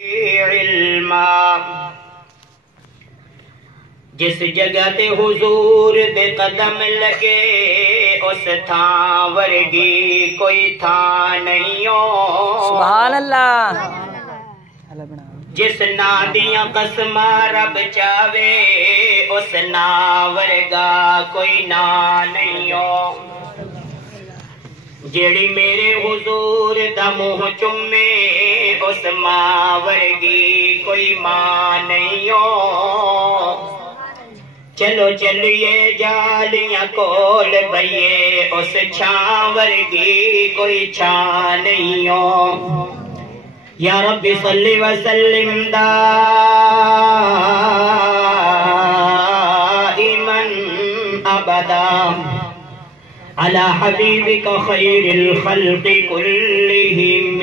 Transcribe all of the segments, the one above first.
علما جس جگہ تے حضور دے قدم لگے اس تھاں ورگی کوئی تھاں نہیں ہو سبحان اللہ جس نا دیاں قسماں رب چاہے اس نا ورگا کوئی نا نہیں ہو جیڑی میرے حضور دا منہ چومے اس ماں ورگی کوئی ماں نہیں ہو چلو چلیے جالیاں کول بئیے اس چھاں ورگی کوئی چھاں نہیں ہو یا رب صلی وسلم دائما ابدا على حبيبك خير الخلق كلهم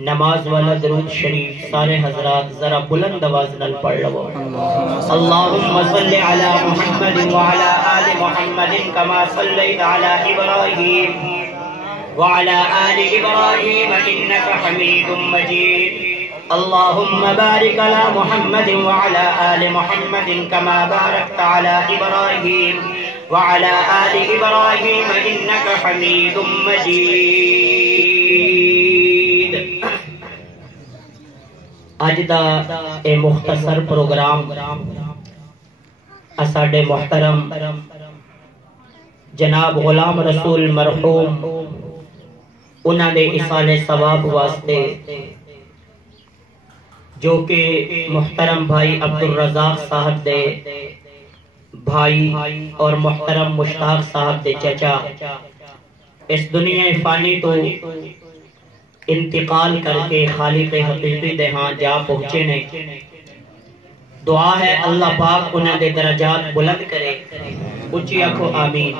نماز والا درود شریف سارے حضرات ذرا بلند آواز نال پڑھ لو اللهم صل على محمد وعلى آل محمد كما صليت على إبراهيم وعلى آل إبراهيم إنك حميد مجيد اللهم بارك على محمد وعلى آل محمد كما باركت على إبراهيم وعلى آل إبراهيم إنك حميد مجيد آج دا اے مختصر پروگرام اساڈے محترم جناب غلام رسول مرحوم انہاں دے ایصال ثواب واسطے جو کہ محترم بھائی عبدالرزاق صاحب دے بھائی اور محترم مشتاق صاحب دے چچا اس دنیا فانی تو انتقال کر کے خالق حقیقی دے ہاں جا پہنچے نے دعا ہے اللہ پاک انہاں دے درجات بلند کرے اچھی آکھو آمین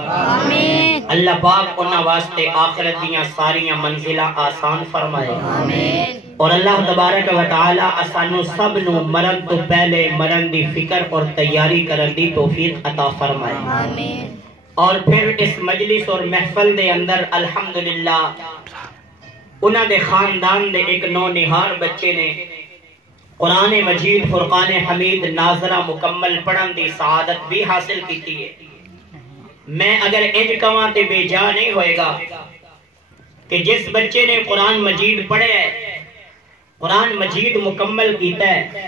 اللہ پاک انہاں واسطے آخرت دیاں ساریاں منزلہ آسان فرمائے اور اللہ تبارک و تعالی اسانو سب نو مرن تو پہلے مرن دی فکر اور تیاری کرن دی توفیق عطا فرمائے اور پھر اس مجلس اور محفل دے اندر الحمدللہ انہاں دے خاندان دے ایک نو نہار بچے نے قرآن مجید فرقان حمید ناظرہ مکمل پڑھن دی سعادت بھی حاصل کی ہے میں اگر انج کواں تے بے جا نہیں ہوئے گا کہ جس بچے نے قرآن مجید پڑھے ہے قرآن مجید مکمل کیتا ہے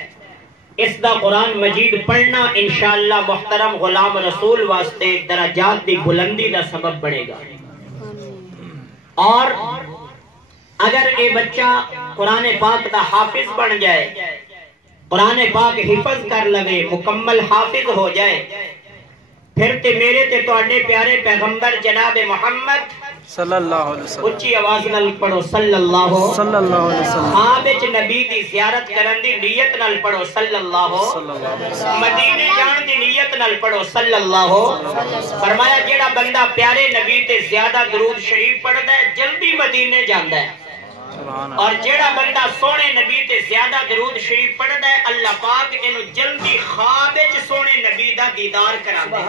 اس دا قرآن مجید پڑھنا انشاءاللہ محترم غلام رسول واسطے درجات دی بلندی دا سبب بڑھے گا اور اگر اے بچہ قرآن پاک دا حافظ بن جائے قرآن پاک حفظ کر لگے مکمل حافظ ہو جائے پھر تے میرے تے توڑے پیارے پیغمبر جناب محمد صلی اللہ علیہ وسلم اچھی آواز نال پڑھو صلی اللہ علیہ وسلم آبچ نبی دی زیارت کرن دی نیت نال پڑھو صلی اللہ مدینے جان دی نیت نال پڑھو صلی اللہ فرمایا جیڑا بندہ پیارے نبی تے زیادہ درود شریف پڑھدا ہے جلدی مدینے جاندا ہے اور جیڑا بندہ سونے نبی تے زیادہ درود شریف پڑھدا ہے اللہ پاک انو جلدی خواب وچ سونے نبی دا دیدار کراندے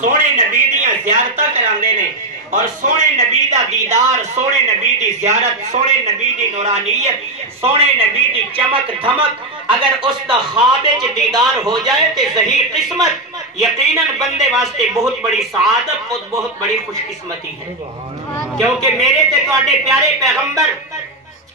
سونے نبی دیاں زیارتاں کراندے نے اور سونے نبی دا دیدار سونے نبی دی زیارت سونے نبی دی نورانیت سونے نبی دی چمک دھمک اگر اس دا خواب وچ دیدار ہو جائے تے صحیح قسمت یقیناً بندے واسطے بہت بڑی سعادت اور بہت بڑی خوش قسمتی ہے کیونکہ میرے تے تواڈے پیارے پیغمبر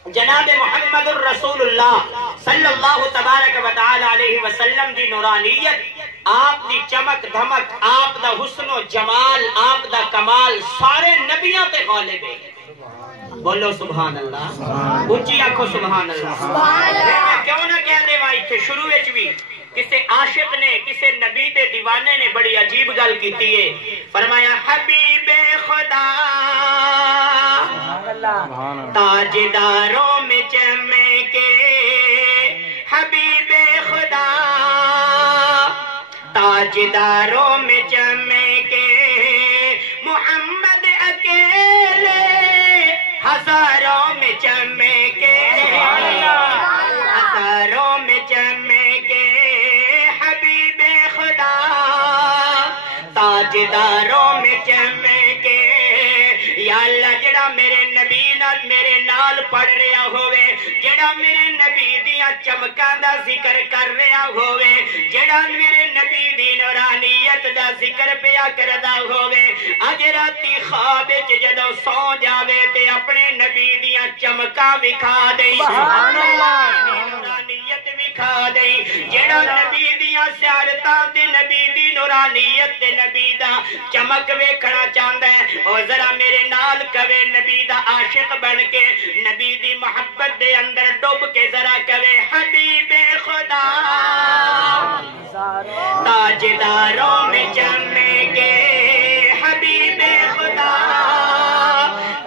جناب محمد الرسول اللہ صلی اللہ تبارک و تعالی علیہ وسلم دی نورانیت آپ دی چمک دھمک آپ دا حسن و جمال آپ دا کمال سارے نبیوں تے غالب ہے بولو سبحان اللہ اچھی آنکھو سبحان اللہ میں کیوں نہ کہہ دے وائی تھے شروع وچ بھی کسے عاشق نے کسے نبی دے دیوانے نے بڑی عجیب گل کیتی ہے فرمایا حبیب خدا تاجداروں میں چمکے حبیب خدا تاجداروں میں چمکے محمد اکیلے ہزاروں میں چمکے ہزاروں میں چمکے حبیب خدا تاجداروں میں چمکے یا اللہ جڑا میرے نبی نال میرے نال پڑھ رہا ہوئے جڑا میرے نبی دیاں چمکاں دا ذکر کر رہا ہوئے جڑا میرے نبی دی نورانیت دا ذکر پیا کردا ہوئے اج راتی خواب وچ جدوں سو جاوے تے اپنے نبی دیاں چمکاں وکھا دے سبحان اللہ نورانیت وکھا دے جڑا نبی دیاں زیارتاں تے نبی دی نورانیت تے نبی دا چمک ویکھنا چاہندا ہے او ذرا میرے نال کہے نبی دا عاشق بن کے نبی دی محبت دے اندر ڈوب کے ذرا کہے حبیب خدا تاجداروں میں چمکے حبیب خدا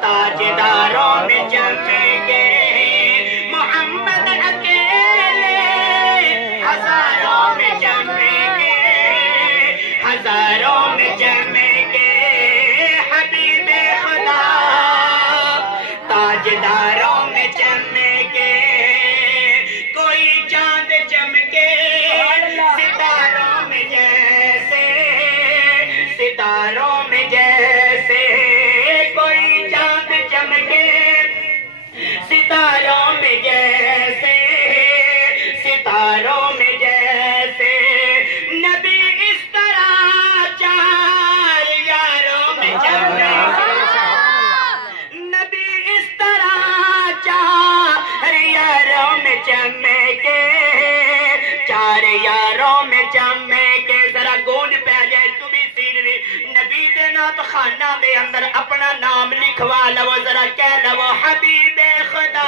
تاجداروں میں چمکے محمد اکیلے ہزاروں میں چمکے ہزاروں میں چمکے حبیب خدا تاجداروں میں چمکے کوئی چاند چمکے ستاروں میں جیسے ستاروں میں جیسے کوئی چاند چمکے ستاروں میں جیسے ستاروں میں جیسے نبی اس طرح چار یاروں میں چمکے نبی اس طرح چار یاروں میں چمکے چار یاروں میں چمکے ذرا گونج پہ جائے تمہیں سینوی نبی دے نات خانہ دے اندر اپنا نام لکھوا لو ذرا کہہ لو حبیب خدا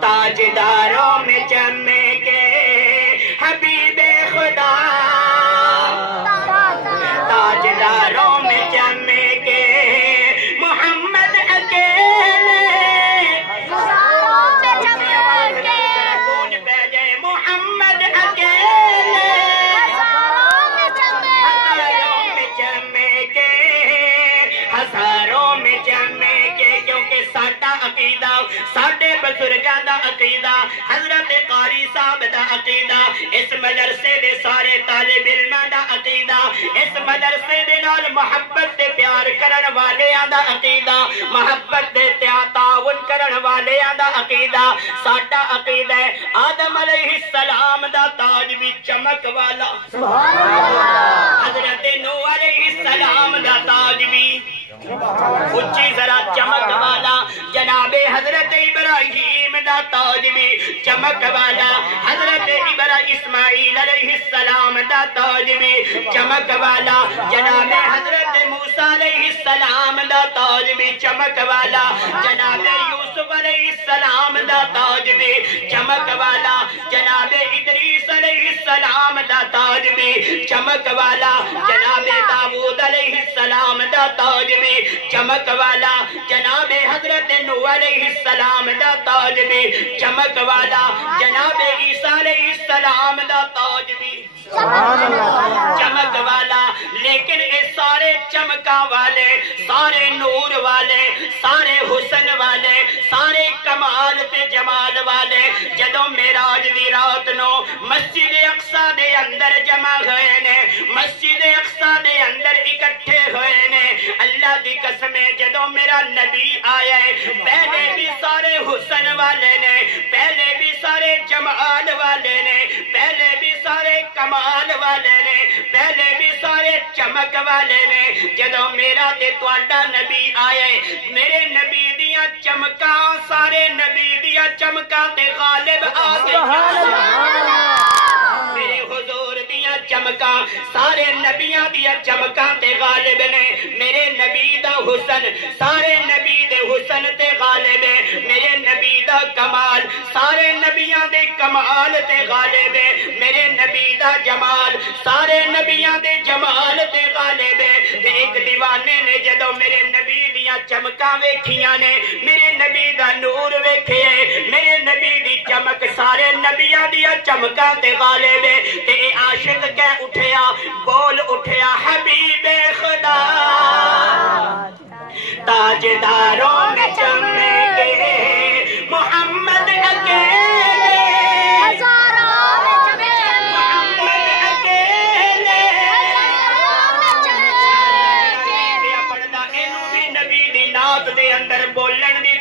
تاجداروں میں چمکے حبیب خدا تاجداروں میں چمکے محمد اکیلے گونج پہ جائے محمد اکیلے ہزاروں میں چمکے ہزاروں میں چمکے کیونکہ ساڈا عقیدہ ساڈے بزرگاں دا عقیدہ حضرت قاری صاحب دا عقیدہ اس مدرسے دے سارے طالب علماں دا عقیدہ اس مدرسے دے نال محبت تے پیار کرن والیاں دا عقیدہ محبت تے تعاون کرن والیاں دا عقیدہ ساڈا عقیدہ ہے آدم علیہ السلام دا تاج بھی چمک والا سبحان اللہ حضرت نوح علیہ السلام دا تاج بھی اچھی ذرا چمک والا جناب حضرت ابراہیم دا تاج بھی چمک والا حضرت اسماعیل علیہ السلام دا تاج بھی چمک والا جناب حضرت موسیٰ علیہ السلام دا تاج بھی چمک والا جناب یوسف علیہ السلام دا تاج بھی چمک والا جناب ادریس علیہ السلام دا تاج بھی چمک والا جناب داؤد علیہ السلام دا تاج بھی چمک والا جناب حضرت نوح علیہ السلام دا تاج بھی چمک والا جناب عیسیٰ علیہ السلام دا تاج بھی چمک والا لیکن اے سارے چمکا والے سارے نور والے سارے حسن والے سارے کمال تے جمال والے جدوں معراج دی رات نو مسجد اقصی دے اندر جمع ہوئے نے مسجد اقصی دے اندر اکٹھے ہوئے نے اللہ دی قسم ہے جدوں میرا نبی آیا ہے پہلے بھی سارے حسن والے نے پہلے بھی سارے جمال والے نے پہلے بھی سارے کمال والے نے پہلے بھی سارے چمک والے نے جدوں میرا تے تواڈا نبی آیا ہے میرے نبی دیاں چمکاں سارے نبی دیاں چمکاں تے غالب آ گئی میرے حضور دیاں چمکاں سارے نبیاں دیاں چمکاں تے غالب نے میرے نبی دا حسن سارے نبی دے حسن تے غالب ہے میرے نبی دا کمال سارے نبیاں دے کمال تے غالب ہے میرے نبی دا جمال سارے نبیاں دے جمال تے غالب ہے تے ایک دیوانے نے جدوں میرے نبی دیاں چمکاں ویکھیاں نے میرے نبی دا نور ویکھے میرے نبی دی چمک سارے نبیاں دیاں چمکاں تے غالب ہے تے اے عاشق کہہ اٹھیا بول اٹھیا حبیب خدا تاجداروں میں چمکے محمد اکیلے ہزاروں میں چمکے محمد اکیلے ہزاروں میں چمکے اپنا اینو بھی نبی دی نات دے اندر بولن دی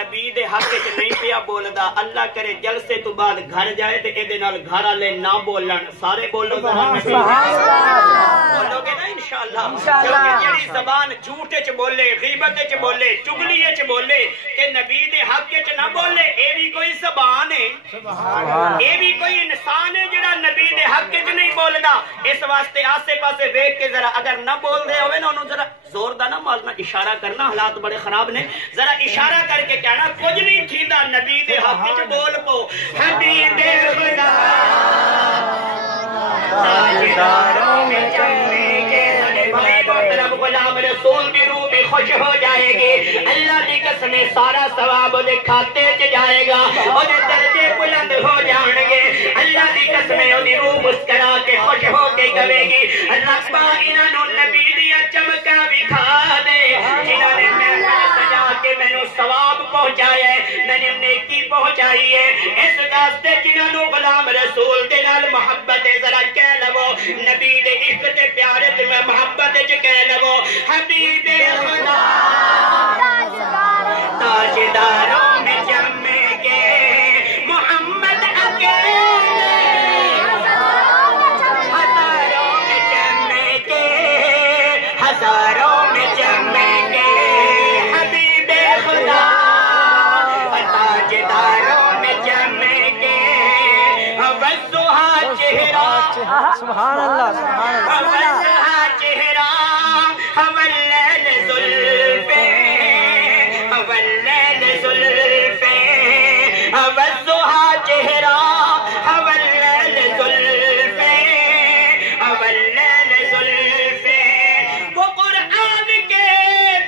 نبی دے حق وچ نہیں پیا بولدا اللہ کرے جلسے تو بعد گھر جائے تے اے دے نال گھر والے نہ بولن سارے بولو سبحان اللہ بولو گے نا انشاءاللہ کیونکہ جڑی زبان جھوٹ وچ بولے غیبت وچ بولے چغلی وچ بولے تے نبی دے حق وچ نہ بولے اے بھی کوئی زبان ہے اے بھی کوئی انسان ہے جڑا نبی دے حق وچ نہیں بولدا اس واسطے آسے پاسے ویکھ کے ذرا اگر نہ بول دے ہوئے نا انہوں ذرا زور دا نہ مارنا اشارہ کرنا حالات بڑے خراب نے ذرا اشارہ کر کے کہنا کچھ نہیں تھیندا نبی دے حق وچ بول پو حبیب خدا تاجداروں میں چمنے کے بھائی محترم غلام رسول بھی روح بھی خوش ہو جائے گی اللہ کی قسم سارا ثواب دے کھاتے چ جائے گا اور درجے بلند ہو جان گے اللہ کی قسم دی روح مسکرا کے خوش ہو کے گوے گی ربا انہاں نبی دی چمکا وکھا دے جنہاں نے محفل سجا کے مینوں ثواب پہنچایا ہے میں نے نیکی پہنچائی ہے اس واسطے جنہاں غلام رسول دے نال محبت ذرا کہہ لو نبی دے عشق تے پیار تے محبت وچ کہہ لو حبیب خدا تاجداروں میں جمے گے محمد اکیلے ہزاروں میں جمے گے ہزاروں میں جمے گے حبیب خدا تاجداروں میں جمے گے والضحیٰ چہرہ سبحان اللہ سبحان اللہ والضحیٰ چہرہ واللیل زلفے واللیل زلفے والضحیٰ چہرہ واللیل زلفے واللیل زلفے وہ قرآن کے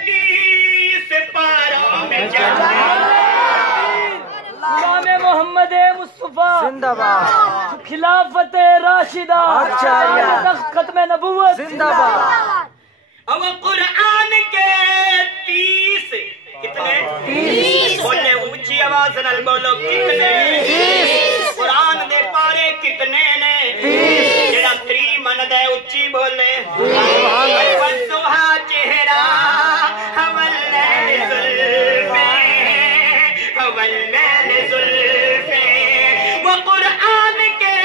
30 پاروں میں جمے امام محمد مصطفیٰ زندہ باد خلافت راشدہ ختم نبوت زندہ باد اور قرآن کے 30 کتنے 30 بولے اونچی آواز نال بولو کتنے 30 قرآن دے پارے کتنے نے 30 جڑا 3 مندا ہے اونچی بولے والضحیٰ چہرہ واللیل زلفے واللیل زلفے وہ قرآن کے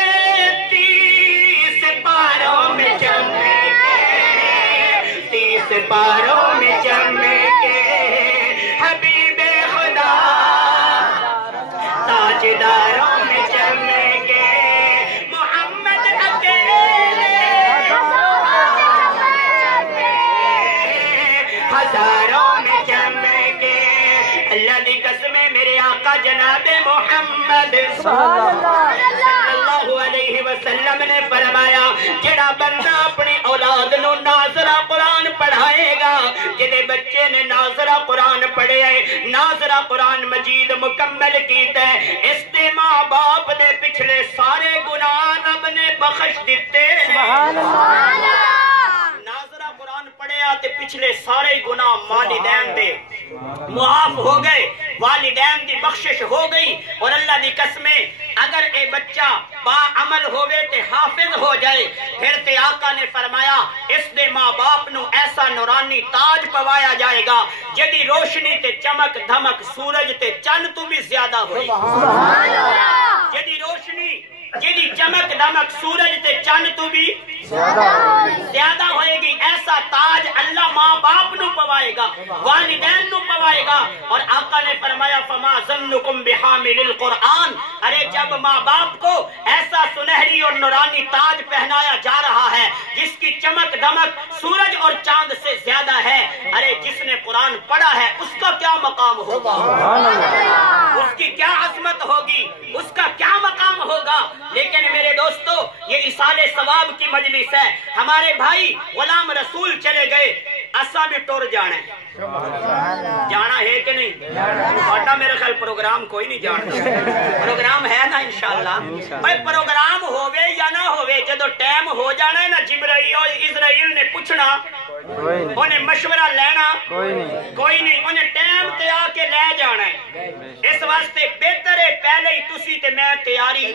30 پاروں میں جمے گے 30 پاروں میں جمے گے حبیب خدا تاجداروں میں جمے گے محمد اکیلے ہزاروں میں جمے گے اللہ کی قسم میرے آقا جناب محمد صلی اللہ علیہ وسلم نے فرمایا جڑا بندہ اپنی اولاد نو ناظرہ قرآن پڑھائے گا جدے بچے نے ناظرہ قرآن پڑھے ناظرہ قرآن مجید مکمل کیتا ہے اس دے ماں باپ دے پچھلے سارے گناہ رب نے بخش دیتے ناظرہ قرآن پڑھیا تے پچھلے سارے گناہ والدین دے معاف ہو گئے والدین دی بخشش ہو گئی اور اللہ دی قسمیں اگر اے بچہ با عمل ہوئے تے حافظ ہو جائے پھر تے آقا نے فرمایا اس دے ماں باپ نو ایسا نورانی تاج پوایا جائے گا جدی روشنی تے چمک دھمک سورج تے چند تو بھی زیادہ ہوئی جدی روشنی جدی چمک دمک سورج تے چند تو بھی زیادہ ہوئے گی ایسا تاج اللہ ماں باپ نو پوائے گا والدین نو پوائے گا اور آقا نے فرمایا فما ظنکم بحامل القرآن ارے جب ماں باپ کو ایسا سنہری اور نورانی تاج پہنایا جا رہا ہے جس کی چمک دمک سورج اور چاند سے زیادہ ہے ارے جس نے قرآن پڑھا ہے اس کا کیا مقام ہوگا اس کی کیا عظمت ہوگی اس کا کیا مقام ہوگا لیکن میرے دوستو یہ اصال ثواب کی مجلس ہے ہمارے بھائی غلام رسول چلے گئے اسا بھی ٹور جانا ہے جانا ہے کہ نہیں بڑا میرے خیال پروگرام کوئی نہیں جانا پروگرام ہے نا انشاءاللہ بھائی پروگرام ہوئے یا نہ ہوئے جدو ٹائم ہو جانا ہے نا جبرائیل اور اسرائیل نے پوچھنا انہیں مشورہ لینا کوئی نہیں انہیں ٹائم تے آ کے لے جانا ہے اس واسطے بہتر ہے پہلے ہی تسی تے میں تیاری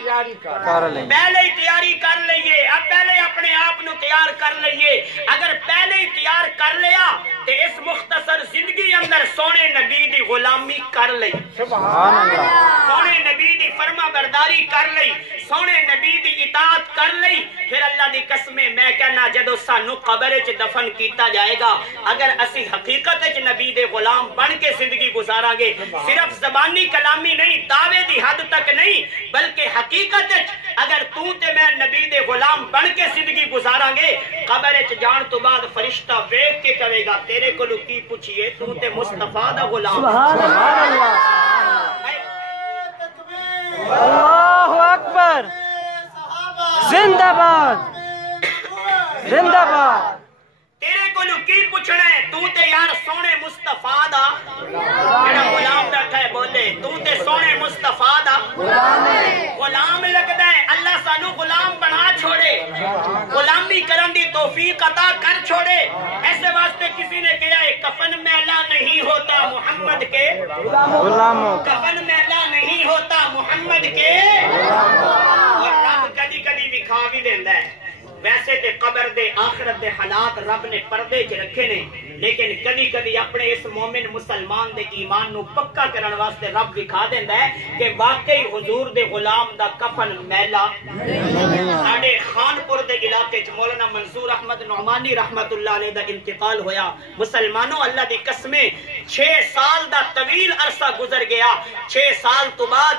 کر لئیے اب پہلے اپنے آپ نو تیار کر لئیے اگر پہلے ہی تیار کر لیا تے اس مختصر زندگی اندر سونے نبی دی غلامی کر لئی، سبحان اللہ، سونے نبی دی فرما برداری کر لئی، سونے نبی دی اطاعت کر لئی، پھر اللہ دی قسمیں میں کہنا جدو سانو قبر وچ دفن کیتا جائے گا، اگر اسی حقیقت وچ نبی دے غلام بن کے زندگی گزاراں گے، صرف زبانی کلامی نہیں، دعوے دی حد تک نہیں، بلکہ حقیقت وچ اگر تو تے میں نبی دے غلام بن کے زندگی گزاراں گے، قبر وچ جان تو بعد فرشتہ ویکھ کے کہے گا تیرے کولوں کی پوچھیے، تو تے مصطفیٰ دا غلام۔ سبحان اللہ، اللہ اکبر، زندہ باد، زندہ باد، تیرے کولوں کی پوچھنا ہے، تو تے یار سونے مصطفیٰ دا جڑا غلام بیٹھا ہے، بولے تو تے سونے مصطفیٰ دا غلام لگدا ہے۔ اللہ سانو غلام بنا چھوڑے، غلامی کرن دی توفیق عطا کر چھوڑے۔ ایسے واسطے کسی نے کہا ہے کفن میلا نہیں ہوتا محمد کے غلاموں، کفن میلا نہیں ہوتا محمد کے، اور رب کدی کدی وکھا بھی دیندا ہے۔ ویسے تے قبر دے آخرت دے حالات رب نے پردے چ رکھے نے، لیکن کدی کدی اپنے اس مومن مسلمان دے ایمان نو پکا کرن واسطے رب دکھا دیندا ہے کہ واقعی حضور دے غلام دا کفن میلا۔ ساڈے خانپور دے علاقے چ مولانا منصور احمد نعمانی رحمت اللہ علیہ دا انتقال ہویا۔ مسلمانوں اللہ دی قسمیں 6 سال دا طویل عرصہ گزر گیا۔ 6 سال تو بعد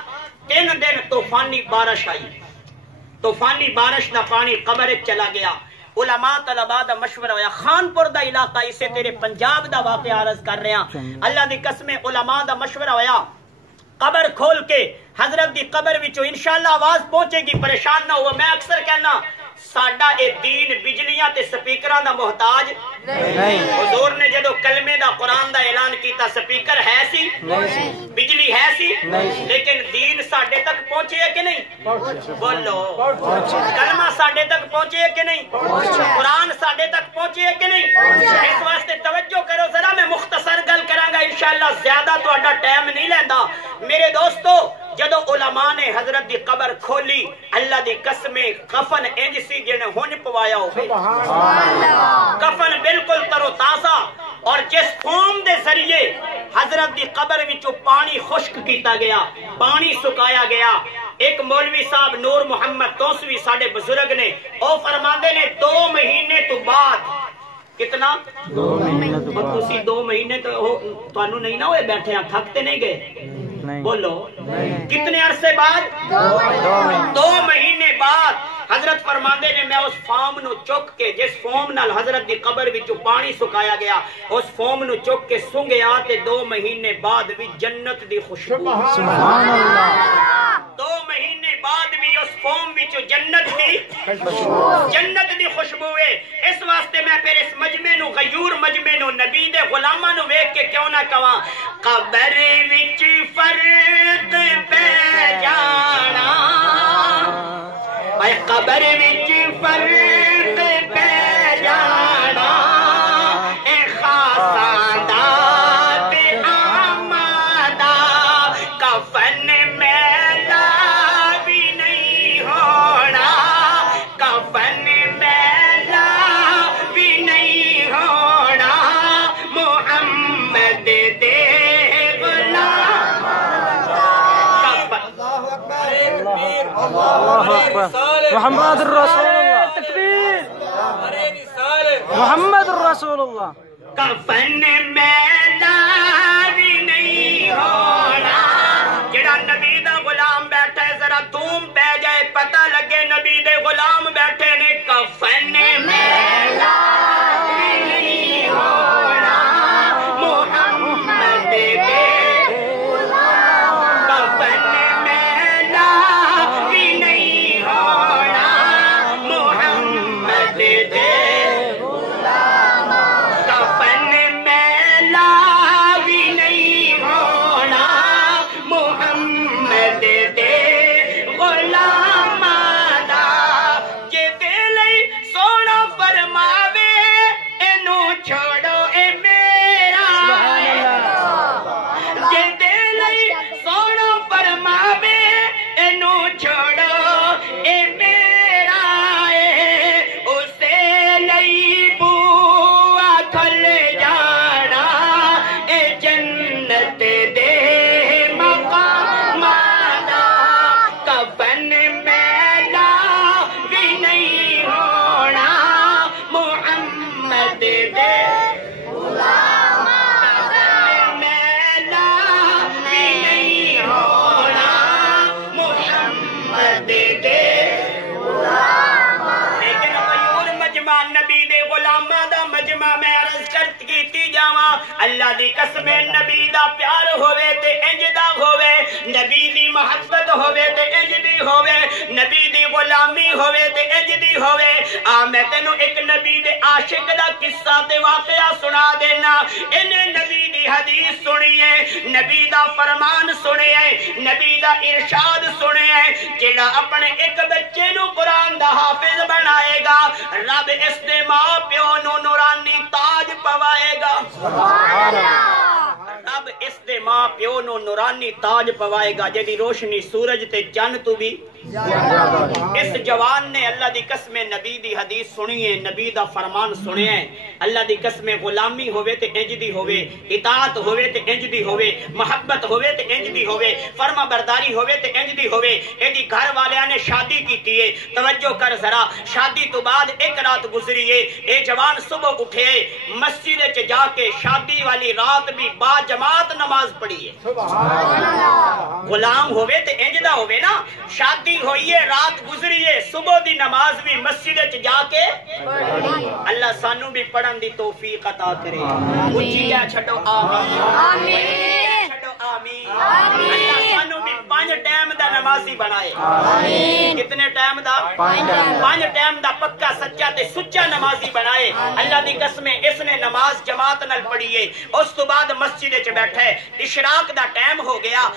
3 دن طوفانی بارش آئی، طوفانی بارش دا پانی قبر چلا گیا۔ علماء طلباء دا مشورہ ہویا، خانپور دا علاقہ اسے تیرے پنجاب دا واقعہ عرض کر رہے ہیں، اللہ دی قسمیں علماء دا مشورہ ہویا قبر کھول کے حضرت دی قبر وچوں انشاءاللہ آواز پہنچے گی، پریشان نہ ہو۔ میں اکثر کہنا ساڈا اے دین بجلیاں تے سپیکراں دا محتاج نہیں۔ حضور نے جدو کلمے دا قرآن دا اعلان کیتا سپیکر ہے سی، بجلی ہے سی، لیکن دین ساڈے تک پہنچے ہے کہ نہیں؟ بولو، کلمہ ساڈے تک پہنچے ہے کہ نہیں؟ قرآن ساڈے تک پہنچے ہے کہ نہیں؟ اس واسطے توجہ کرو ذرا، میں مختصر گل کراں گا انشاءاللہ، زیادہ تہاڈا ٹائم نہیں لیندا میرے دوستو۔ جدو علماء نے حضرت دی قبر کھولی، اللہ دی قسمیں کفن انج سی جنے ہن پوایا ہوئے، کفن بالکل ترو تازہ، اور جس فوم دے ذریعے حضرت دی قبر وچوں پانی خشک کیتا گیا، پانی سکایا گیا۔ ایک مولوی صاحب نور محمد توسوی ساڈے بزرگ نے او فرماندے نے 2 مہینے تو بعد، کتنا 2 مہینے تو بعد، تسی 2 مہینے تو تانوں نہیں نہ ہوئے بیٹھے ہیں، تھکتے نہیں گئے؟ بولو کتنے عرصے بعد؟ 2 مہینے بعد حضرت فرماندے نے میں اس فوم نو چک کے، جس فوم نال حضرت دی قبر وچوں پانی سکایا گیا، اس فوم نو چک کے سنگیا تے 2 مہینے بعد بھی جنت دی خوشبو، سبحان اللہ، 2 مہینے بعد بھی اس فوم وچوں جنت دی خوشبو ہے۔ اس واسطے میں پھر اس مجمع نو، غیور مجمع نو، نبی دے غلاماں نو ویکھ کے کیوں نہ کہاں قبر وچ فرق پہ جانا، اے قبر وچ فرق پہ جانا، اے خاصاں دا تے عاماں دا، کفن میلا بھی نہیں ہونا، کفن میلا بھی نہیں ہونا، محمد دے غلام۔ اللہ اکبر، محمد الرسول اللہ، تکبیر، محمد الرسول اللہ۔ کفن میلا بھی نہیں ہونا، جڑا نبی دا غلام بیٹھا ہے ذرا دھوم پہ جائے پتہ لگے نبی دے غلام بیٹھے نے، کفن میلا بھی نہیں ہونا، محمد دے کفن میلا بھی نہیں ہونا، محمد دے کفن میلا بھی نہیں ہونا، محمد دے غلاماں دا، جاواں اللہ دی قسم نبی دا پیار ہوے تے انج دا ہوے نبی دی محبت ہوے تے انج دی ہوے نبی دی غلامی ہوے تے انج دی ہوے میں تینوں ایک نبی دے عاشق دا قصہ تے واقعہ سنا دینا انہیں نبی دی حدیث سنی ہے نبی دا فرمان سنے ہے نبی دا ارشاد سنے ہے جیڑا اپنے ایک بچے نو قرآن دا حافظ بنائے گا رب اس دے ماں پیو نو نورانی تاج پوائے گا رب اس دے ماں پیو نو نورانی تاج پوائے گا جیدی روشنی سورج تے چند تو بھی اس جوان نے اللہ دی قسم نبی دی حدیث سنی ہے نبی دا فرمان سنے ہے اللہ دی قسم غلامی ہوئے تے انج دی ہوئے اطاعت ہوئے تے انج دی ہوئے محبت ہوئے تے انج دی ہوئے فرما برداری ہوئے تے انج دی ہوئے ایدی گھر والیاں نے شادی کیتی ہے توجہ کر ذرا شادی تو بعد ایک رات گزری ہے اے جوان صبح اٹھے مسجد چ جا کے شادی والی رات بھی با جماعت نماز پڑھی ہے غلام ہوئے تے انج دا ہوئے نا شادی ہوئی ہے رات گزری ہے صبح دی نماز بھی مسجد چ جا کے اللہ سانو بھی پڑھن دی توفیق عطا کرے اونچی کیا چھٹو آمین چھٹو آمین اللہ سانو بھی 5 ٹائم دا نمازی بنائے کتنے ٹائم دا 5 ٹائم دا پکا سچا تے سچا نمازی بنائے اللہ دی قسم اس نے نماز جماعت نال پڑھی ہے اس تو بعد مسجد چ بیٹھے اشراق دا ٹائم ہو گیا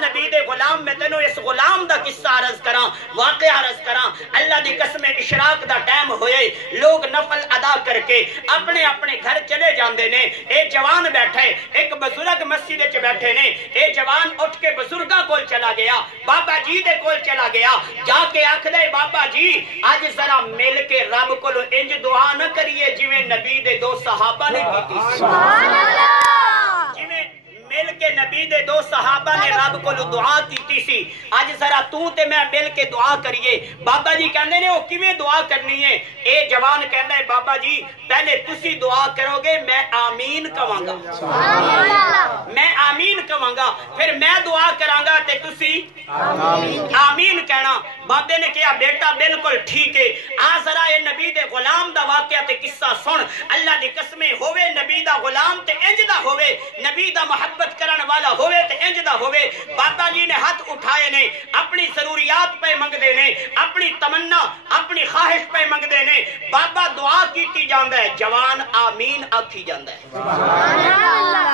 نبی دے غلام میں تینوں اس غلام دا قصہ عرض کراں واقعہ عرض کراں اللہ دی قسم اشراق دا ٹائم ہوئے لوگ نفل ادا کر کے اپنے اپنے گھر چلے جاندے نے اے جوان بیٹھے ایک بزرگ مسجد چ بیٹھے نے اے جوان اٹھ کے بزرگاں کول چلا گیا بابا جی دے کول چلا گیا جا کے آکھ دے بابا جی آج ذرا مل کے رب کولو انج دعا نہ کریے جویں نبی دے 2 صحابہ نے کیتی سبحان اللہ جویں مل کے نبی دے 2 صحابہ نے رب کو دعا کیتی سی آج ذرا تو تے میں مل کے دعا کریے بابا جی کہندے نے او کیویں دعا کرنی ہے اے جوان کہندا ہے بابا جی پہلے تسی دعا کرو گے میں آمین کہاں گا سبحان اللہ میں آمین کہاں گا پھر میں دعا کراں گا تے تسی آمین کہنا بابے نے کہا بیٹا بالکل ٹھیک ہے ذرا اے نبی دے غلام دا واقعہ تے قصہ سن اللہ دی قسم ہوے نبی دا غلام تے انج دا ہوے نبی دا محبت کرن والا ہوے تے انج دا ہوے بابا جی نے ہاتھ اٹھائے نے اپنی ضروریات پہ منگ دے نے اپنی تمنا اپنی خواہش پہ منگ دے نے بابا دعا کیتی جاندا ہے جوان آمین آکھی جاندا ہے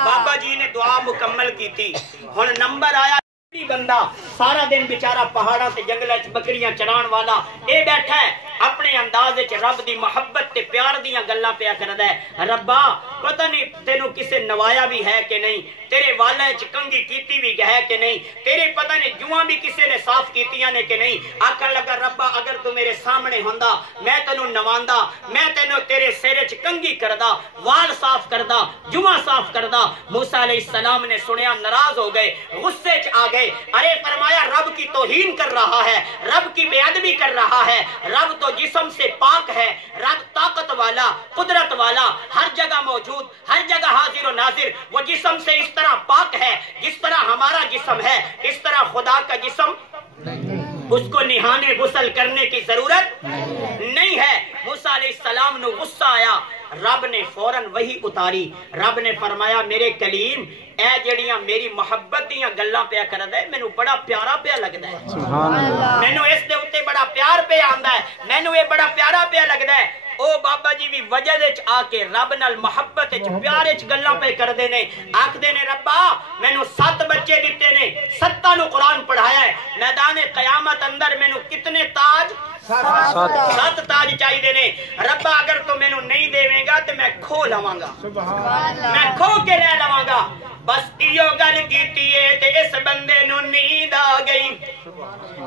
بابا جی نے دعا مکمل کیتی ہن نمبر آیا بندہ سارا دن بیچارہ پہاڑاں تے جنگلاں وچ بکریاں چران والا اے بیٹھا ہے اپنے انداز وچ رب دی محبت تے پیار دیاں گلاں پیا کردا ہے ربا پتہ نہیں تینوں کسے نوایا بھی ہے کہ نہیں تیرے والے وچ کنگھی کیتی بھی ہے کہ نہیں تیرے پتہ نہیں جواں بھی کسے نے صاف کیتیاں نے کہ نہیں آکھن لگا ربا اگر تو میرے سامنے ہوندا میں تینوں نواندا میں تینوں تیرے سر وچ کنگھی کردا وال صاف کردا جواں صاف کردا موسیٰ علیہ السلام نے سنیا ناراض ہو گئے غصے وچ آ گئے ارے فرمایا رب کی توہین کر رہا ہے رب کی بے ادبی کر رہا ہے رب تو جسم سے پاک ہے رب طاقت والا قدرت والا ہر جگہ موجود ہر جگہ حاضر و ناظر وہ جسم سے اس طرح پاک ہے جس طرح ہمارا جسم ہے اس طرح خدا کا جسم اس کو نہانے غسل کرنے کی ضرورت نہیں ہے موسیٰ علیہ السلام نے غصہ آیا رب نے فوراً وحی اتاری رب نے فرمایا میرے کلیم اے جڑیاں میری محبت دیاں گلاں پیا کردا ہے مینوں بڑا پیارا پیا لگدا ہے سبحان اللہ مینوں اس دے اوتے بڑا پیار پیا آندا ہے مینوں اے بڑا پیارا پیا لگدا ہے او بابا جی بھی وجہ وچ آ کے رب نال محبت وچ پیار وچ گلاں پہ کردے نے آکھدے نے ربا مینوں 7 بچے دتے نے 7 نو قرآن پڑھایا ہے میدان قیامت اندر مینوں کتنے تاج 7 تاج چاہیے نے ربا اگر تو مینوں نہیں دیویں گا تو میں کھو لواں گا میں کھو کے لے لواں گا بس ایو گل کیتی ہے تے اس بندے نو نیند آ گئی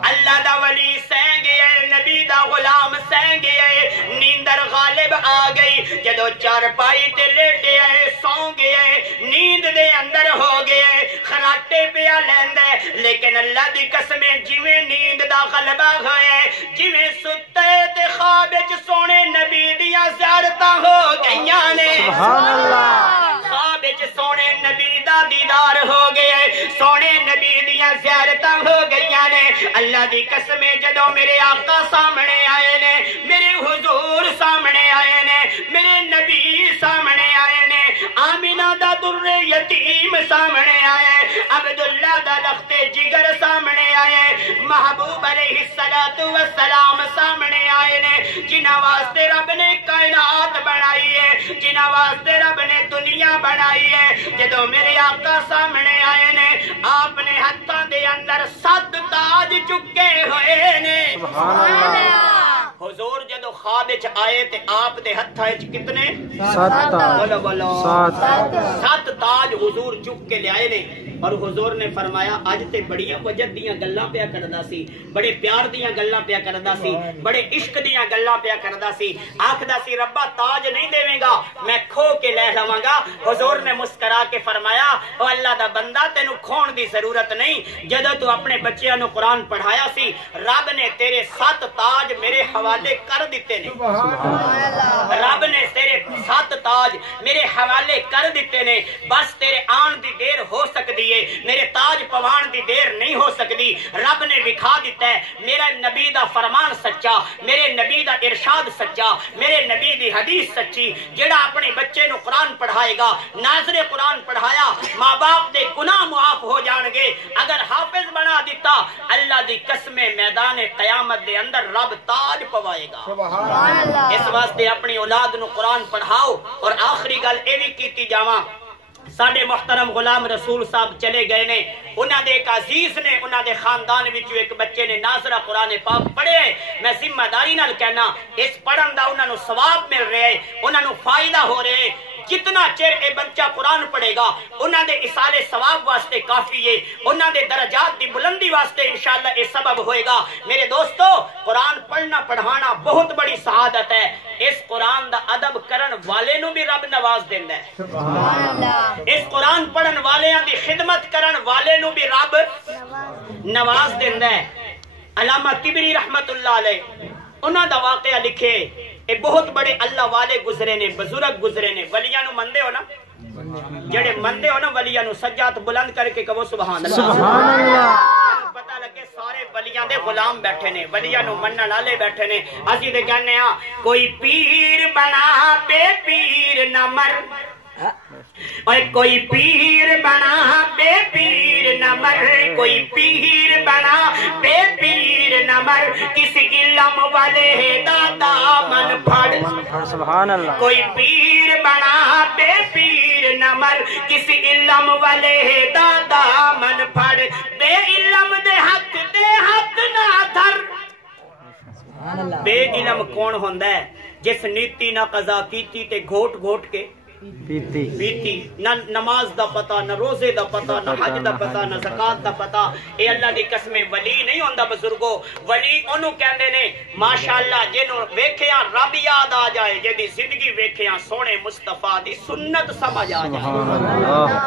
اللہ دا ولی سہ گیا نبی دا غلام سہ گیا نیندر غالب آ گئی جدو چارپائی تے لیٹے آئے سو گئے نیند دے اندر ہو گئے خراٹے پیا لیندے لیکن اللہ دی قسمیں جویں نیند دا غلبہ ہوئے جویں ستے تے خواب وچ سونے نبی دیاں زیارتاں ہو گئیاں نے سبحان اللہ خواب وچ سونے نبی دا دیدار ہو گئے سونے نبی دیاں زیارتاں ہو گئیاں نے اللہ دی قسمیں جدو میرے آقا سامنے آئے نے میرے حضور سامنے آئے نے میرے نبی سامنے آئے نے آمین در یتیم سامنے آئے، عبداللہ دا لخت جگر سامنے آئے، محبوب علیہ السلام سامنے آئے نے، جنہاں واسطے رب نے کائنات بنائی ہے، جنہاں واسطے رب نے دنیا بنائی ہے۔ جدو میرے آقا سامنے آئے نے، آپ نے ہتھاں دے اندر 7 تاج چکے ہوئے نے۔ حضور جدو خواب وچ آئے تے آپ دے ہتھاں وچ کتنے؟ 7 تاج۔ بولو بولو 7 تاج حضور چک کے لے آئے نے۔ اور حضور نے فرمایا اج تے بڑیاں وجد دیاں گلاں پیا کردا سی، بڑے پیار دیاں گلاں پیا کردا سی، بڑے عشق دیاں گلاں پیا کردا سی، آکھدا سی ربا تاج نہیں دیویں گا میں کھو کے لے لواں گا۔ حضور نے مسکرا کے فرمایا او اللہ دا بندہ تینوں کھون دی ضرورت نہیں، جدوں تو اپنے بچیاں نو قرآن پڑھایا سی رب نے تیرے 7 تاج میرے حوالے کر دیتے نے۔ رب نے تیرے 7 تاج میرے حوالے کر دیتے نے، بس تیرے آن دی دیر ہو سکتی ہے، میرے تاج پوان دی دیر نہیں ہو سکتی۔ رب نے دکھا دیتا ہے میرا نبی دا فرمان سچا، میرے نبی دا ارشاد سچا، میرے نبی دی حدیث سچی۔ جڑا اپنے بچے نو قرآن پڑھائے گا، ناظر قرآن پڑھایا، ماں باپ دے گناہ معاف ہو جان گے۔ اگر حافظ بنا دیتا اللہ دی قسم میدان قیامت دے اندر رب تاج پوائے گا۔ اس واسطے اپنی اولاد نو قرآن پڑھاؤ۔ اور آخری گل اے بھی کیتی جاواں، ساڈے محترم غلام رسول صاحب چلے گئے نے، انہاں دے ایک عزیز نے، انہاں دے خاندان وچوں ایک بچے نے ناظرہ قرآن پاک پڑھے۔ میں ذمہ داری نال کہنا اس پڑھن دا انہاں نو ثواب مل رہا ہے، انہاں نو فائدہ ہو رہا ہے۔ جتنا چیر اے بچہ قرآن پڑھے گا انہاں دے اصالے ثواب واسطے کافی ہے، انہاں دے درجات دی بلندی واسطے انشاءاللہ اے سبب ہوئے گا۔ میرے دوستو قرآن پڑھنا پڑھانا بہت بڑی سعادت ہے۔ اس قرآن دا ادب کرن والے نو بھی رب نواز دیندا ہے، اس قرآن پڑھن والیاں دی خدمت کرن والے نو بھی رب نواز دیندا ہے۔ علامہ طبری رحمت اللہ علیہ انہاں دا واقعہ لکھے، اے بہت بڑے اللہ والے گزرے نے، بزرگ گزرے نے۔ ولیاں نو مندے ہو نا، جڑے مندے ہو نا ولیاں نو سجاد بلند کر کے کہو سبحان اللہ۔ سبحان اللہ۔ پتہ لگے سارے ولیاں دے غلام بیٹھے نے، ولیاں نو منن والے بیٹھے نے۔ اسی تے کہنے ہاں کوئی پیر بنا بے پیر نہ مر، اور کوئی پیر بنا بے پیر نہ مر، کوئی پیر بنا بے پیر نہ مر، کسی علم والے دادا من پھڑ۔ سبحان اللہ۔ کوئی پیر بنا بے پیر نہ مر، کسی علم والے دادا من پھڑ، بے علم دے حق نہ دھر۔ بے علم کون ہوندا ہے؟ جس نیتی نہ قضا کیتی تے گھوٹ گھوٹ کے بیتی، نہ نماز دا پتہ، نہ روزے دا پتہ، نہ حج دا پتہ، نہ زکات دا پتہ۔ اے اللہ دی قسم ولی نہیں ہوندا بزرگو۔ ولی اونوں کہندے نے ماشاءاللہ جنوں ویکھیاں رب یاد آ جائے، جدی زندگی ویکھیاں سونے مصطفیٰ دی سنت سمجھ آ جائے۔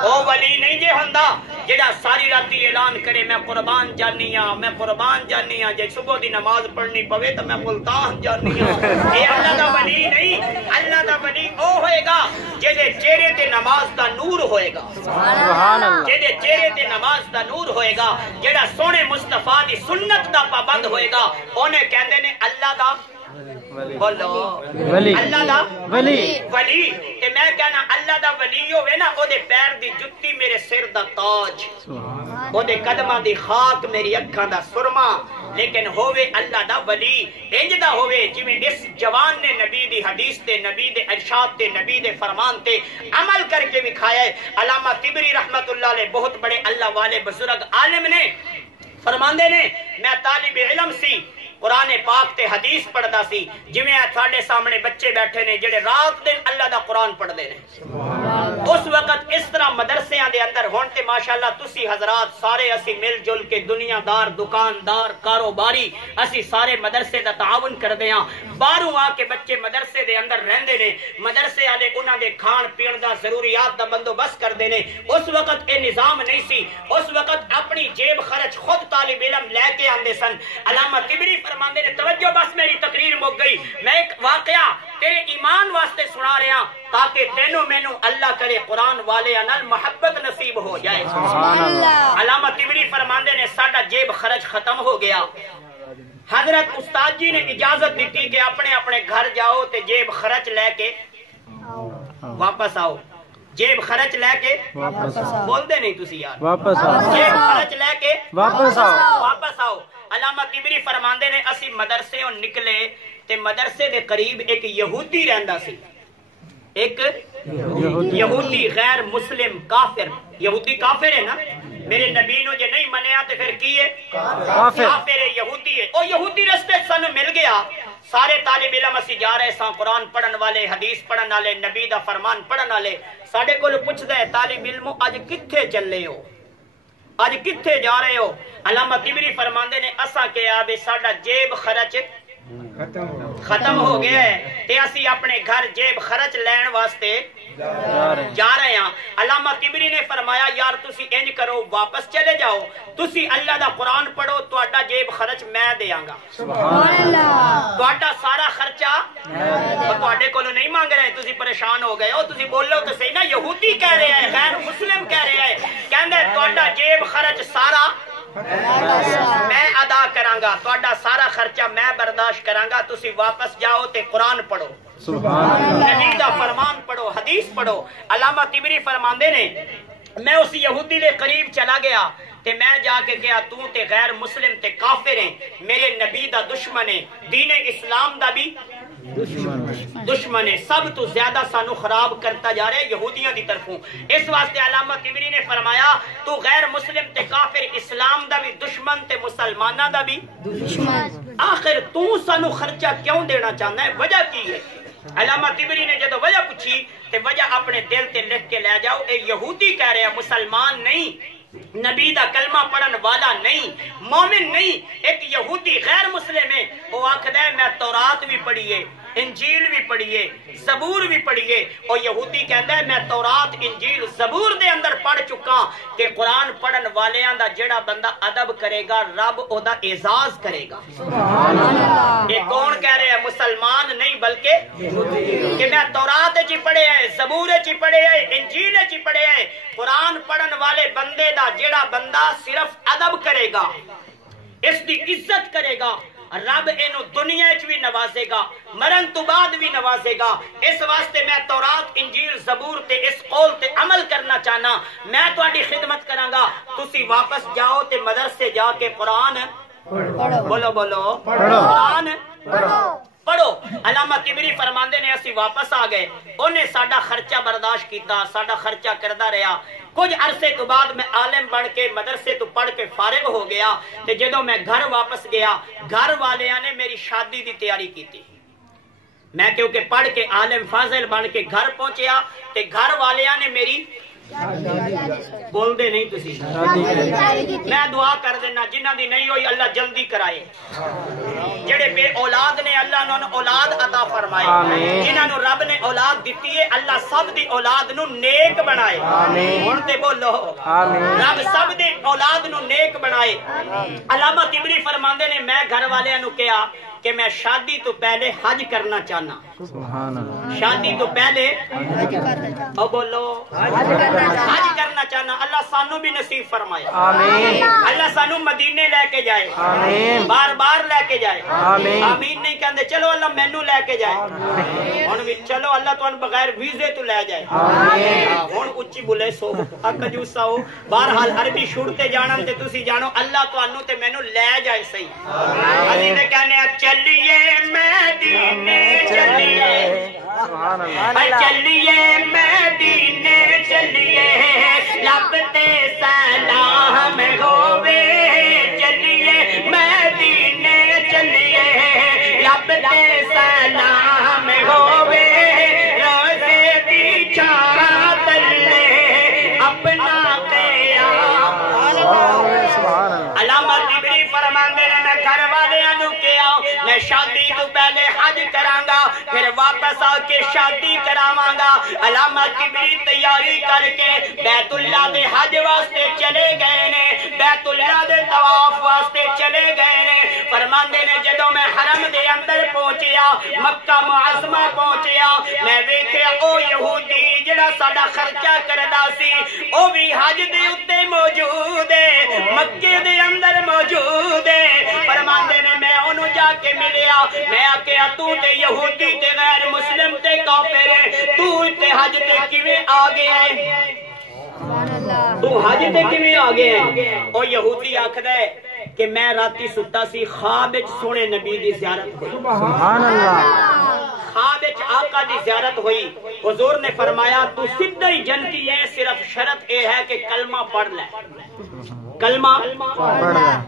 او ولی نہیں جے ہوندا جڑا ساری راتی اعلان کرے میں قربان جانی ہاں، میں قربان جانی ہاں، جے صبح دی نماز پڑھنی پوے تو میں ملتان جانی ہاں۔ اے اللہ دا ولی نہیں، اللہ دا ولی او ہوئے گا جیدے چہرے تے نماز دا نور ہوئے گا، جیدے چہرے تے نماز دا نور ہوئے گا، جیڑا سونے مصطفیٰ دی سنت دا پابند ہوئے گا، انہیں کہندے نے اللہ دا بولو ولی، اللہ دا ولی، ولی۔ تے میں کہنا اللہ دا ولی ہوئے نا، او دے پیر دی جتی میرے سر دا تاج، او دے قدمہ دی خاک میری اکھاں دا سرما۔ لیکن ہوئے اللہ دا ولی انج دا ہوئے جویں اس جوان نے نبی دی حدیث تے، نبی دے ارشاد تے، نبی دے فرمان تے عمل کر کے دکھایا ہے۔ علامہ طبری رحمت اللہ علیہ بہت بڑے اللہ والے بزرگ عالم نے، فرماندے نے میں طالب علم سی، قرآن پاک تے حدیث پڑھدا سی، جویں تھاڈے سامنے بچے بیٹھے نے جڑے رات دن اللہ دا قرآن پڑھدے نے۔ اس وقت اس طرح مدرسیاں دے اندر ہون تے ماشاءاللہ تسی حضرات سارے اسی مل جل کے دنیا دار، دکاندار، کاروباری اسی سارے مدرسے دا تعاون کردے ہاں۔ باہروں آ کے بچے مدرسے دے اندر رہندے نے، مدرسے والے انہاں دے کھان پین دا ضروریات دا بندوبست کردے نے۔ اس وقت اے نظام نہیں سی، اس وقت اپنی جیب خرچ خود طالب علم لے کے آندے سن۔ علامہ طبری فرماندے نے توجہ بس میری تقریر مک گئی، میں ایک واقعہ تیرے ایمان واسطے سنا رہا تاکہ تینوں مینوں اللہ کرے قرآن والے نال محبت نصیب ہو جائے۔ علامہ طبری فرماندے نے ساڈا جیب خرچ ختم ہو گیا، حضرت استاد جی نے اجازت دیتی کہ اپنے اپنے گھر جاؤ تے جیب خرچ لے کے واپس آؤ۔ جیب خرچ لے کے بول دے نہیں تسی یار واپس آؤ جیب خرچ لے کے واپس آؤ واپس آؤ علامہ طبری فرماندے نے اسی مدرسے ہوں نکلے تے مدرسے دے قریب ایک یہودی رہندا سی ایک یہودی غیر مسلم کافر یہودی کافر ہے نا میرے نبی نو جے نہیں منیا تے پھر کی ہے کافر ہے یہودی ہے او یہودی رستے سانو مل گیا سارے طالب علم اسی جا رہے ساں قرآن پڑھن والے حدیث پڑھن والے نبی دا فرمان پڑھن والے ساڈے کول پوچھدا ہے طالب علمو اج کتھے چلے ہو اج کتھے جا رہے ہو علامہ طبری فرماندے نے اساں کہیا بے ساڈا جیب خرچ ختم ہو گیا ہے تے اسی اپنے گھر جیب خرچ لین واسطے جا رہے ہیں علامہ طبری نے فرمایا یار تسی انج کرو واپس چلے جاؤ تسی اللہ دا قرآن پڑھو تہاڈا جیب خرچ میں دیاں گا سبحان اللہ تہاڈا سارا خرچہ تہاڈے کولوں نہیں مانگ رہے تسی پریشان ہو گئے ہو تسی بولو تے صحیح نا یہودی کہہ رہے ہیں غیر مسلم کہہ رہے ہیں کہندا تہاڈا جیب خرچ سارا میں ادا کراں گا تہاڈا سارا خرچہ میں برداشت کراں گا تسی واپس جاؤ تے قرآن پڑھو سبحان اللہ نبی دا فرمان پڑھو حدیث پڑھو علامہ طبری فرماندے نے میں اس یہودی دے قریب چلا گیا تے میں جا کے کہا تو تے غیر مسلم تے کافر ہیں میرے نبی دا دشمن ہے دین اسلام دا بھی دشمن ہے سب تو زیادہ سانو خراب کرتا جا رہے یہودیاں دی طرفوں اس واسطے علامہ طبری نے فرمایا تو غیر مسلم تے کافر اسلام دا بھی دشمن تے مسلمانہ دا بھی دشمن آخر تو سانو خرچہ کیوں دینا چاہنا ہے وجہ کی ہے علامہ طبری نے جدو وجہ پوچھی تے وجہ اپنے دل تے لکھ کے لے جاؤ اے یہودی کہہ رہے ہیں مسلمان نہیں نبی دا کلمہ پڑھن والا نہیں مومن نہیں ایک یہودی غیر مسلم ہے وہ آکھدا ہے میں تورات بھی پڑھی ہے انجیل بھی پڑھی ہے زبور بھی پڑھی ہے اور یہودی کہندا ہے میں تورات انجیل زبور دے اندر پڑھ چکا کہ قرآن پڑھن والیاں دا جڑا بندہ ادب کرے گا رب او دا اعزاز کرے گا سبحان اللہ یہ کون کہہ رہے ہیں مسلمان نہیں بلکہ کہ میں تورات وچ پڑھے ہے زبور وچ پڑھے ہے انجیل وچ پڑھے ہے قرآن پڑھن والے بندے دا جڑا بندہ صرف ادب کرے گا اس دی عزت کرے گا رب اینو دنیا وچ بھی نوازے گا مرن تو بعد بھی نوازے گا اس واسطے میں تورات انجیل زبور تے اس قول تے عمل کرنا چاہنا میں تہاڈی خدمت کراں گا تسی واپس جاؤ تے مدرسے جا کے قرآن بولو بولو قرآن پڑھو علامہ طبری فرماندے نے اسی واپس آ گئے انہیں ساڈا خرچہ برداشت کیتا ساڈا خرچہ کردا رہا کچھ عرصے تو بعد میں عالم بن کے مدرسے تو پڑھ کے فارغ ہو گیا تے جدوں میں گھر واپس گیا گھر والیاں نے میری شادی دی تیاری کی تھی میں کیونکہ پڑھ کے عالم فاضل بن کے گھر پہنچیا تے گھر والیاں نے میری بول دے نہیں تسی میں دعا کر دینا جنہ دی نہیں ہوئی اللہ جلدی کرائے جڑے بے اولاد نے اللہ انہوں اولاد عطا فرمائے جنہاں نو رب نے اولاد دیتی ہے اللہ سب دی اولاد نو نیک بنائے ہن تے بولو رب سب دی اولاد نو نیک بنائے علامہ طبری فرماندے نے میں گھر والےاں نو کہا کہ میں شادی تو پہلے حج کرنا چاہنا شادی تو پہلے او بولو حج کرنا چاہنا اللہ سانو بھی نصیب فرمائے اللہ سانو مدینے لے کے جائے بار بار لے کے جائے آمین نہیں کہندے چلو اللہ مینو لے کے جائے ہن بھی چلو اللہ تانوں بغیر ویزے تو لے جائے ہن اچھی بولے سو کنجوسا ہو بہرحال عربی چھوڑتے جانا تے تسی جانو اللہ تانوں تے مینوں لے جائے صحیح علی نے کہنے چلیے مدینے چلیے چلیے مدینے چلیے لب تے سلام ہووے چلیے مدینے چلیے لب تے سلام ہووے روزے دی چھاں تلے اپنا قیام علامہ طبری فرماندے نے میں گھر والیاں نو کہیا میں شادی تو پہلے حج کراں گا پھر واپس آ کے شادی کراواں گا علامہ طبری تیاری کر کے بیت اللہ دے حج واسطے چلے گئے نے بیت اللہ دے طواف واسطے چلے گئے نے فرماندے نے جدوں میں حرم دے اندر پہنچیا مکہ معظمہ پہنچیا میں ویکھیا او یہودی جڑا ساڈا خرچہ کردا سی او بھی حج دے اوتے موجود ہے مکے دے اندر موجود ہے فرماندے نے میں اونوں جا جا کے ملیا میں آکیا تو تے یہودی تے غیر مسلم تے کافر ہے تو تے حج تے کیویں آ گیا ہے تو حج تے کیویں آ گیا ہے او یہودی آکھدا ہے کہ میں راتی ستا سی خواب وچ سونے نبی دی زیارت ہوئی سبحان اللہ خواب وچ آقا دی زیارت ہوئی حضور نے فرمایا تو سیدھا ہی جنتی ہے صرف شرط اے ہے کہ کلمہ پڑھ لے کلمہ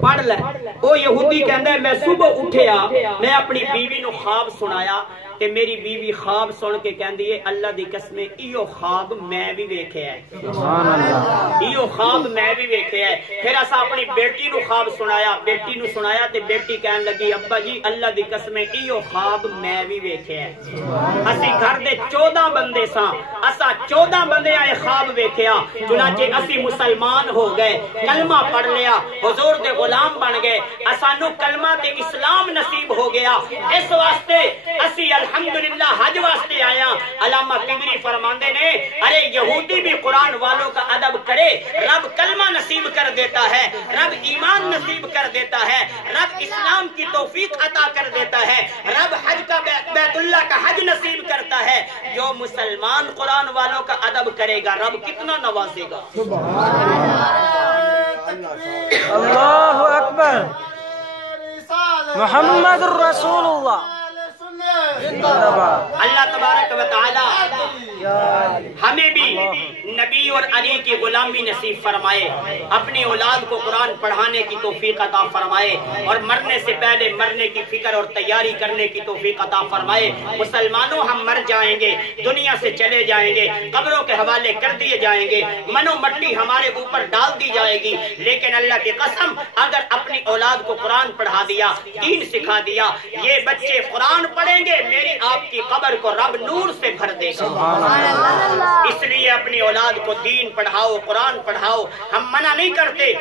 پڑھ لے او یہودی کہندا ہے میں صبح اٹھیا میں اپنی بیوی نو خواب سنایا کہ میری بیوی خواب سن کے کہندی ہے اللہ دی قسم ایو خواب میں بھی ویکھیا ہے سبحان اللہ ایو خواب میں بھی ویکھیا ہے پھر اسا اپنی بیٹی نو خواب سنایا بیٹی نو سنایا تے بیٹی کہن لگی ابا جی اللہ دی قسم ایو خواب میں بھی ویکھیا ہے اسی گھر دے 14 بندے ساں اسا 14 بندے آئے خواب ویکھیا چنانچہ اسی مسلمان ہو گئے کلمہ پڑھ لیا حضور دے غلام بن گئے اسانو کلمہ تے اسلام نصیب ہو گیا اس واسطے اسی الحمدللہ حج واسطے آیا علامہ قدری فرماندے نے ارے یہودی بھی قرآن والوں کا ادب کرے رب کلمہ نصیب کر دیتا ہے رب ایمان نصیب کر دیتا ہے رب اسلام کی توفیق عطا کر دیتا ہے رب حج کا بیت اللہ کا حج نصیب کرتا ہے جو مسلمان قرآن والوں کا ادب کرے گا رب کتنا نوازے گا اللہ اکبر محمد رسول اللہ اللہ تبارک و تعالی ہمیں بھی نبی اور علی کی غلامی نصیب فرمائے اپنی اولاد کو قرآن پڑھانے کی توفیق عطا فرمائے اور مرنے سے پہلے مرنے کی فکر اور تیاری کرنے کی توفیق عطا فرمائے مسلمانوں ہم مر جائیں گے دنیا سے چلے جائیں گے قبروں کے حوالے کر دیے جائیں گے منو مٹی ہمارے اوپر ڈال دی جائے گی لیکن اللہ کی قسم اگر اپنی اولاد کو قرآن پڑھا دیا دین سکھا دیا یہ بچے قرآن پڑھیں گے میری آپ کی قبر کو رب نور سے بھر دے گا اس لیے اپنی اولاد کو دین پڑھاؤ قرآن پڑھاؤ ہم منع نہیں کرتے